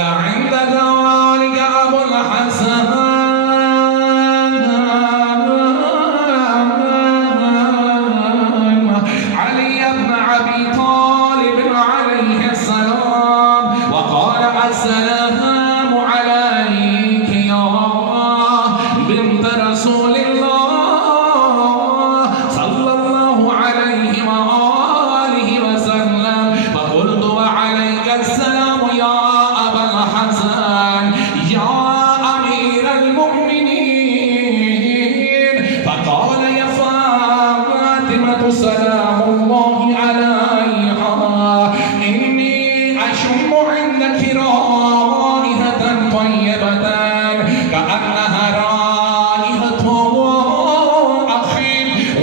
عند ذلك أبو الحسن علي بن أبي طالب عليه السلام وقال السلام عليك يا بنت رسول الله صلى الله عليه وآله وسلم فقلت وعليك السلام يا أبا الحسن يا أمير المؤمنين فقال يا فاطمة سلام الله عليها إني أشم عندك رائحة طيبة كأنها رائحة أخي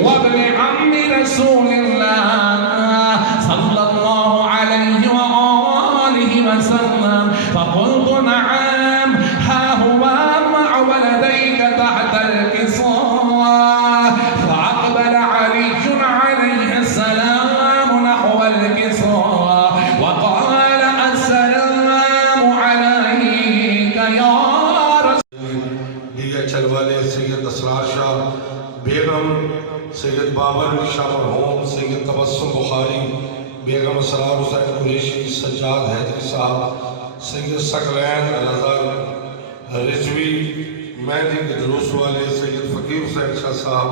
وابن عم رسول الله صلى الله عليه وآله وسلم فقلت نعم ها هو مع ولديك تحت الكساء فأقبل علي عليه السلام نحو الكساء وقال السلام عليك يا دیگر چلوالے سید اسرار شاہ بیگم سید بابر شاہ مرحوم سید تبسم بخاری بیگم اسرار حسین قریشی سجاد حیدری صاحب سید ثقلین الازہر رضوی مہندی کے دروس والے سید فقیر حسین شاہ صاحب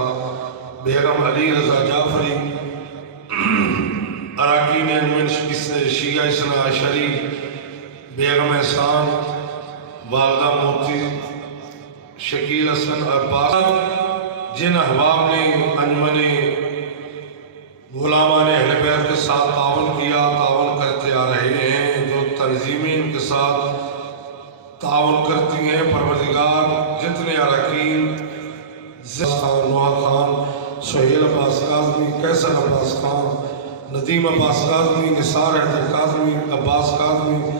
بیگم علی رضا جعفری اراکین من شیعہ اثنا عشری بیگم احسان والدہ مفتی شکیل حسن عباس جن احباب نے انجمن غلامان اہل بیت کے ساتھ تعاون کیا تعاون کرتے آ رہے ہیں جو تنظیمیں ان کے ساتھ تعاون کرتی ہیں پروردگار جتنے اراکین خان نوح خان سہیل عباس کاظمی کیسر عباس خان ندیم عباس کاظمی نثار حیدر کاظمی عباس کاظمی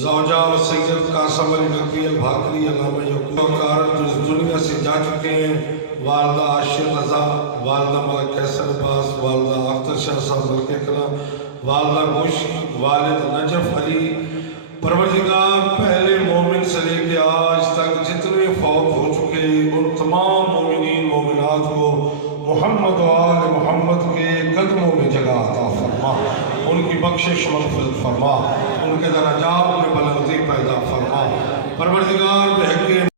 زوجہ سید قاسم علی نقوی البھاکری علامہ یعقوب کار جو اس دنیا سے جا چکے ہیں والدہ عاشق رضا والدہ ملک کیسر عباس والدہ اختر شاہ صاحب ملک اکرام والدہ گوشی والد نجف علی پروردگار پہلے مومن سے لے کے آج تک جتنے فوت ہو چکے ان تمام مومنین مومنات کو محمد و آل محمد کے قدموں میں جگہ عطا فرما ان کی بخشش مغفرت فرما ان کے درجات میں بلندی پیدا فرما پروردگار بحق